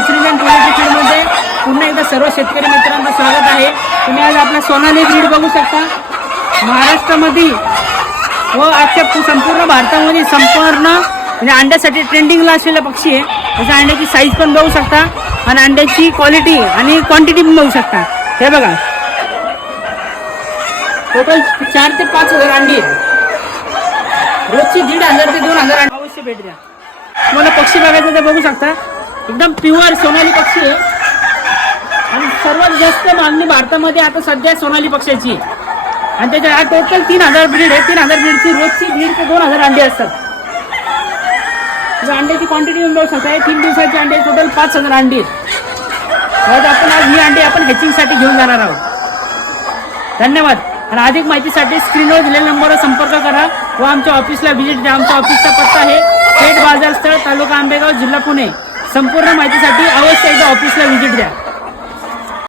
Hatcheries and poultry फीडमध्ये पुन्हा एकदा सर्व शेतकरी मित्रांचं स्वागत आहे. तुम्ही आज आपला सोनाली ब्रीड बघू शकता. महाराष्ट्रामध्ये व अख्ख्या संपूर्ण भारतामध्ये म्हणजे अंड्यासाठी ट्रेंडिंगला असलेला पक्षी आहे. त्याच्या अंड्याची साईज पण बघू शकता आणि अंड्याची क्वालिटी आणि क्वांटिटी पण बघू शकता. हे बघा, टोटल 4 ते 5 हजार अंडी आहेत. रोजची 1,500 ते 2,000 अंडी अवश्य भेट द्या. तुम्हाला पक्षी बघायचं ते बघू शकता. एकदम प्युअर सोनाली पक्षी आहे आणि सर्वात जास्त मागणी भारतामध्ये आता सध्या सोनाली पक्षाची आहे. आणि त्याच्या हा टोटल 3,000 ब्रीड आहे. 3,000 ब्रीडची रोजची 1,500 ते 2,000 अंडी असतात. अंड्याची क्वांटिटी बघू शकता. 3 दिवसाची अंडे टोटल 5,000 अंडी आहेत. आपण आज ही अंडी आपण हॅचिंगसाठी घेऊन जाणार आहोत. धन्यवाद. आणि अधिक माहितीसाठी स्क्रीनवर दिलेल्या नंबरवर संपर्क करा व आमच्या ऑफिसला व्हिजिट द्या. आमचा ऑफिसचा पत्ता आहे पेठ बाजार स्थळ, तालुका आंबेगाव, जिल्हा पुणे. संपूर्ण माहितीसाठी अवश्य एकदा ऑफिसला व्हिजिट द्या.